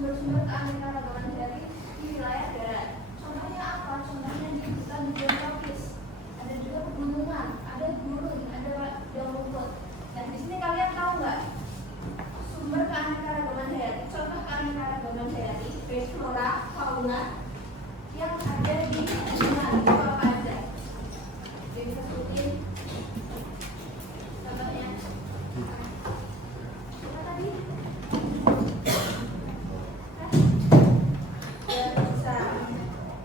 sumber-sumber keanekaragaman hayati di wilayah darat. Contohnya apa? Contohnya di hutan di tropis, ada juga pegunungan, ada gurun, ada padang rumput. Dan di sini kalian tahu nggak sumber keanekaragaman hayati? Contoh keanekaragaman hayati, baik flora, fauna yang ada di dunia itu apa aja? Jadi sebutin contohnya. Apa tadi?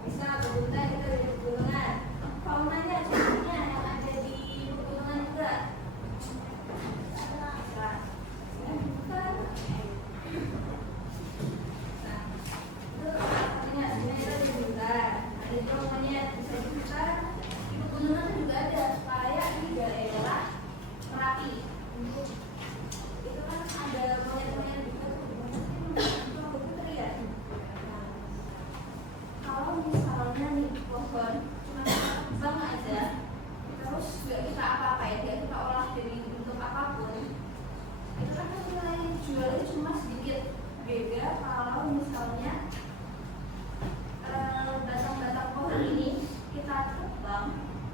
Bisa kebutuhan kita di pegunungan. Faunanya contohnya yang ada di pegunungan juga. Jualnya cuma sedikit. Beda kalau misalnya batang-batang pohon ini kita tebang,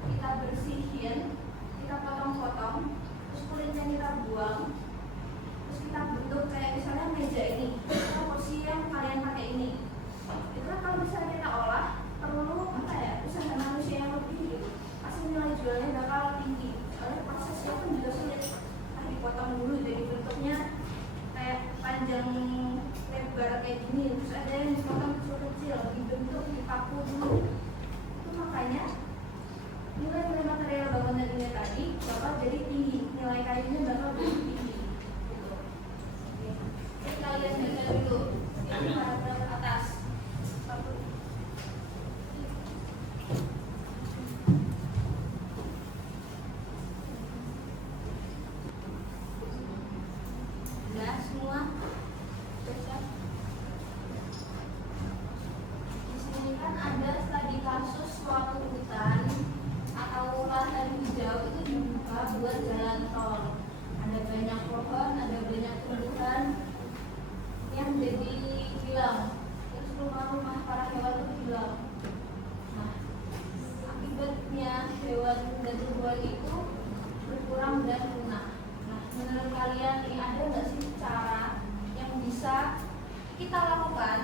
kita bersihin, kita potong-potong, terus kulitnya kita buang, terus kita bentuk kayak misalnya meja ini, kursi yang kalian pakai ini. Itu kan kalau misalnya kita olah perlu apa ya, usaha manusia yang lebih gitu. Pasti nilai jualnya bakal tinggi. Soalnya prosesnya pun juga sulit. Dipotong dulu jadi bentuknya kayak panjang lebar kayak gini, terus ada yang dipotong kecil-kecil, dibentuk, dipaku dulu. Itu makanya nilai-nilai material bangunan ini tadi bakal jadi tinggi, nilai kayunya bakal jadi tinggi gitu. Oke. Kita lihat dulu. menghadap ke atas. Satu. Udah semua. Siap. Di sini kan ada studi kasus suatu hutan atau lahan hijau itu dibuka buat jalan tol. Ada banyak pohon, ada banyak tumbuhan yang jadi hilang. Terus rumah-rumah para hewan itu hilang. Nah, akibatnya hewan dan tumbuhan itu berkurang dan punah. Nah, menurut kalian nih ada nggak sih cara yang bisa kita lakukan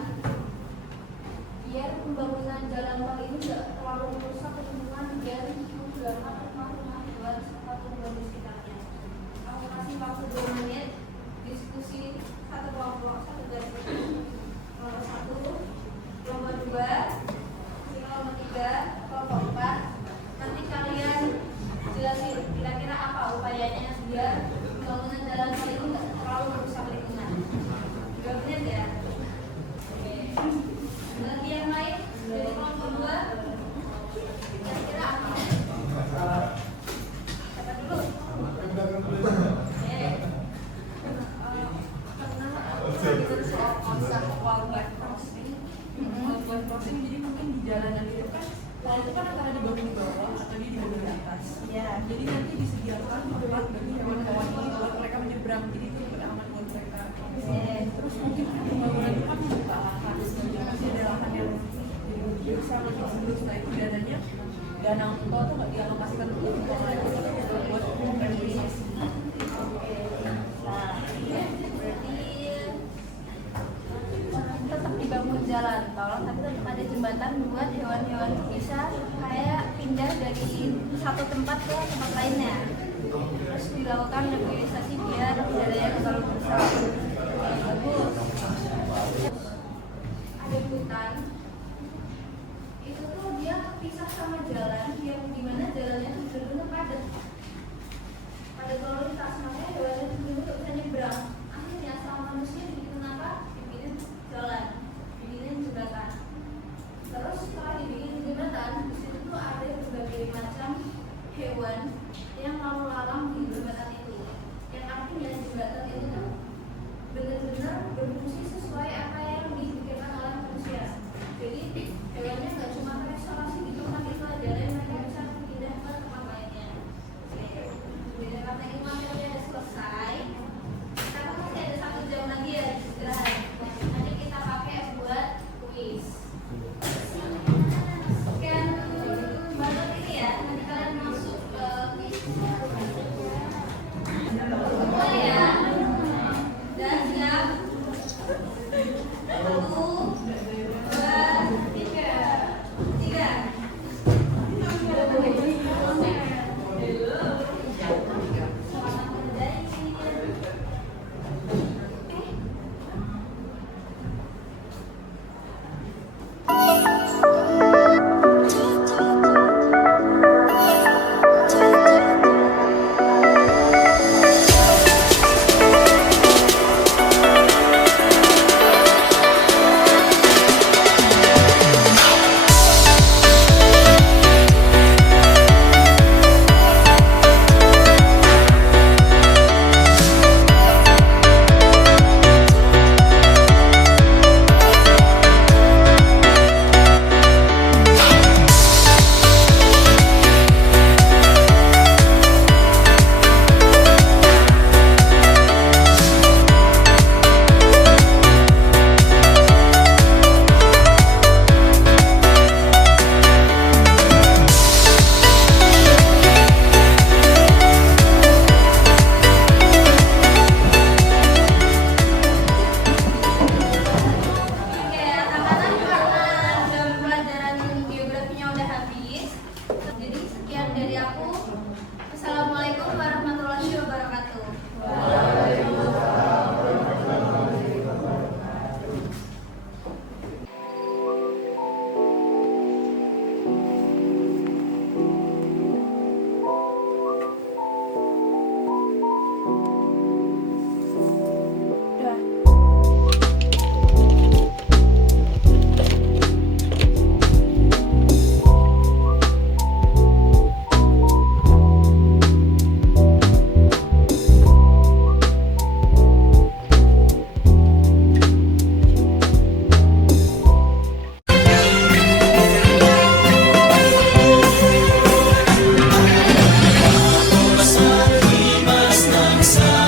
biar pembangunan jalan tol ini nggak terlalu merusak lingkungan dan mengganggu rumah-rumah hewan serta tumbuhan di sekitarnya? Aku kasih waktu 2 menit diskusi satu kelompok, satu garis. Kelompok 1, kelompok 2, kelompok 3, kelompok 4. Nanti kalian jelasin kira-kira apa upayanya biar pembangunan jalan tol ini nggak terlalu merusak lingkungan. 2 menit ya. Oke. Nanti yang lain dari kelompok 2 kira-kira apa? Siapa dulu? Soal konsep wildlife crossing, wildlife crossing jadi mungkin di jalanan itu kan, kalau itu kan antara dibangun di bawah atau dia dibangun di atas. Ya. Jadi nanti disediakan tempat bagi hewan-hewan ini buat mereka menyeberang, jadi itu beraman buat mereka. Terus mungkin pembangunan itu kan membuka lahan, masih ada lahan yang bisa untuk sebelum setelah itu dananya, dana untuk tuh nggak dialokasikan untuk pembangunan itu buat renovasi. Nah, berarti tetap dibangun jalan tol, tapi tetap ada jembatan buat hewan-hewan bisa kayak pindah dari satu tempat ke tempat lainnya. Terus dilakukan revitalisasi biar jalannya terlalu besar. Bagus. Ada hutan. Itu tuh dia pisah sama jalan yang dimana jalannya tuh benar-benar padat. Padat lalu lintas, makanya hewannya itu nggak bisa nyebrang. Akhirnya sama manusia dibikin apa? Dibikin jalan, dibikin jembatan. Terus setelah dibikin jembatan, di situ tuh ada berbagai macam hewan yang lalu lalang di jembatan itu. Yang artinya jembatan itu tuh benar-benar bangsa